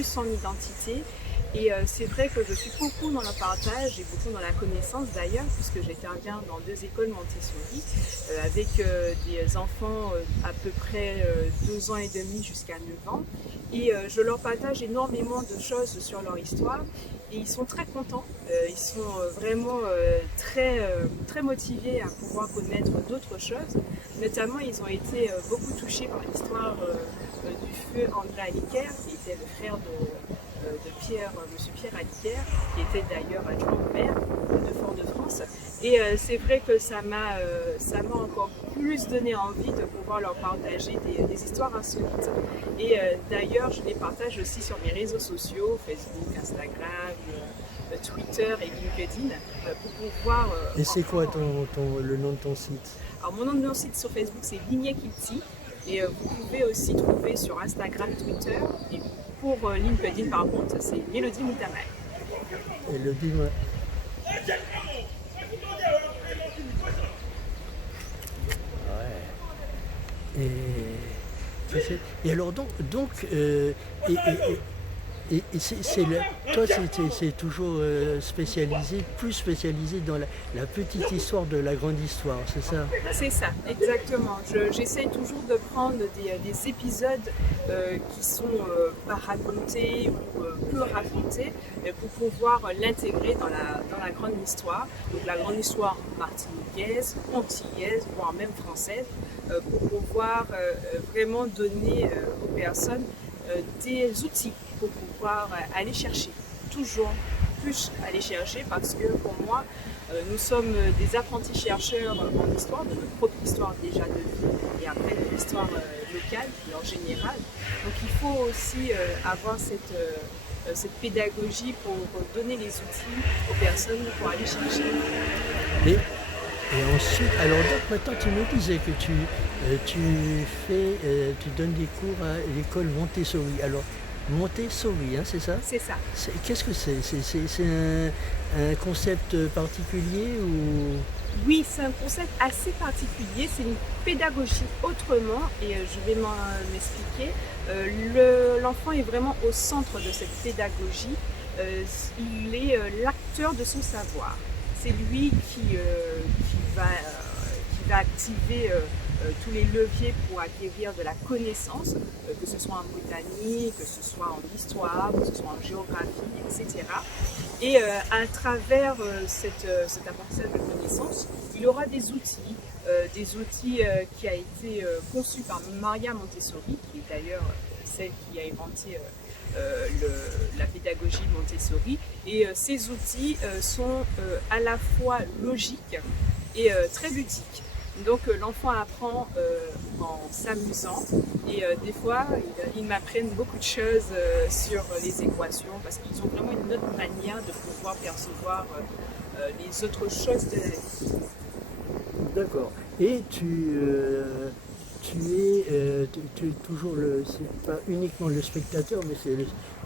plus son identité. Et c'est vrai que je suis beaucoup dans le partage et beaucoup dans la connaissance d'ailleurs, puisque j'interviens dans 2 écoles Montessori avec des enfants à peu près 2 ans et demi jusqu'à 9 ans. Et je leur partage énormément de choses sur leur histoire. Et ils sont très contents, ils sont vraiment très motivés à pouvoir connaître d'autres choses. Notamment, ils ont été beaucoup touchés par l'histoire du feu André Aliquer, qui était le frère de Pierre, Monsieur Pierre Aliquer, qui était d'ailleurs adjoint au maire de Fort-de-France. Et c'est vrai que ça m'a encore plus donné envie de pouvoir leur partager des histoires insolites. Et d'ailleurs, je les partage aussi sur mes réseaux sociaux, Facebook, Instagram, Twitter et LinkedIn, pour pouvoir... Et c'est quoi le nom de ton site? Alors, mon nom de mon site sur Facebook, c'est Ligné Kilti. Et vous pouvez aussi trouver sur Instagram, Twitter. Et pour LinkedIn, par contre, c'est Mélodie Moutamay. Et le dis-moi. Ouais. Et alors toi c'est toujours plus spécialisé dans la petite histoire de la grande histoire, c'est ça? C'est ça, exactement. J'essaye toujours de prendre des épisodes qui sont pas racontés ou peu racontés pour pouvoir l'intégrer dans la grande histoire. Donc la grande histoire martiniquaise, antillaise, voire même française, pour pouvoir vraiment donner aux personnes des outils pour pouvoir aller chercher, toujours plus aller chercher, parce que pour moi, nous sommes des apprentis chercheurs en histoire, de notre propre histoire déjà de vie, et après de l'histoire locale et en général. Donc il faut aussi avoir cette pédagogie pour donner les outils aux personnes pour aller chercher. Et ensuite, alors donc maintenant tu me disais que tu donnes des cours à l'école Montessori. Alors Montessori, hein, c'est ça? C'est ça. Qu'est-ce que c'est? C'est un concept particulier ou? Oui, c'est un concept assez particulier, c'est une pédagogie autrement et je vais m'expliquer. L'enfant est vraiment au centre de cette pédagogie, il est l'acteur de son savoir. C'est lui qui va activer tous les leviers pour acquérir de la connaissance, que ce soit en botanique, que ce soit en histoire, que ce soit en géographie, etc. Et à travers cet apprentissage de connaissances, il aura des outils qui a été conçus par Maria Montessori, qui est d'ailleurs celle qui a inventé la pédagogie Montessori. Et ces outils sont à la fois logiques et très ludiques. Donc l'enfant apprend en s'amusant et des fois ils m'apprennent beaucoup de choses sur les équations parce qu'ils ont vraiment une autre manière de pouvoir percevoir les autres choses de la vie. D'accord. Et tu es toujours c'est pas uniquement le spectateur, mais c'est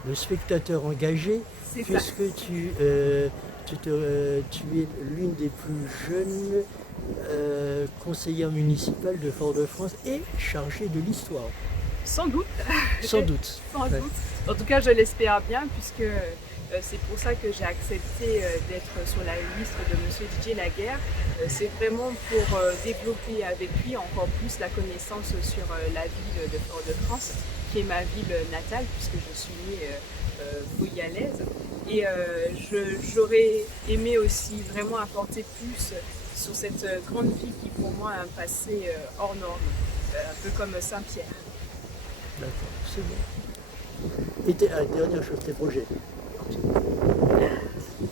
le spectateur engagé, puisque tu es l'une des plus jeunes conseillère municipale de Fort-de-France et chargée de l'histoire. Sans doute. Sans doute. Sans doute. En tout cas, je l'espère bien, puisque c'est pour ça que j'ai accepté d'être sur la liste de M. Didier Laguerre. C'est vraiment pour développer avec lui encore plus la connaissance sur la ville de Fort-de-France, qui est ma ville natale, puisque je suis née bouyalaise. Et j'aurais aimé aussi vraiment apporter plus sur cette grande ville qui pour moi a un passé hors norme, un peu comme Saint-Pierre. D'accord, c'est bon. Et dernière chose, tes projets?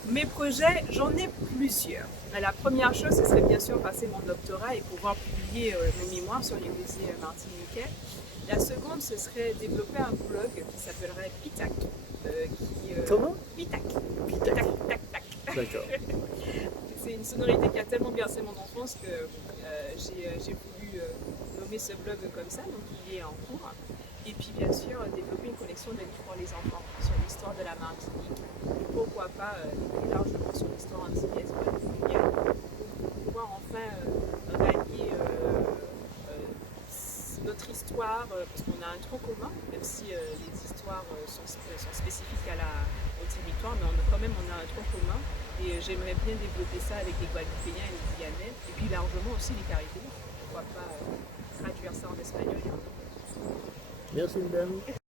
Mes projets, j'en ai plusieurs. La première chose, ce serait bien sûr passer mon doctorat et pouvoir publier mes mémoires sur les musées martiniquais. La seconde, ce serait développer un blog qui s'appellerait Pitac. Comment? Pitac. Pitac. Tac, tac. D'accord. C'est une sonorité qui a tellement bercé mon enfance que j'ai voulu nommer ce blog comme ça, donc il est en cours. Et puis bien sûr, développer une collection de livres pour les enfants sur l'histoire de la Martinique. Et pourquoi pas plus largement sur l'histoire antillaise particulière, pour pouvoir enfin rallier notre histoire, parce qu'on a un tronc commun, même si les histoires sont spécifiques au territoire, mais quand même on a un tronc commun. Et j'aimerais bien développer ça avec les Guadeloupéens et les Guyanais, et puis largement aussi les Caribéens. Pourquoi pas traduire ça en espagnol et en anglais. Merci, madame.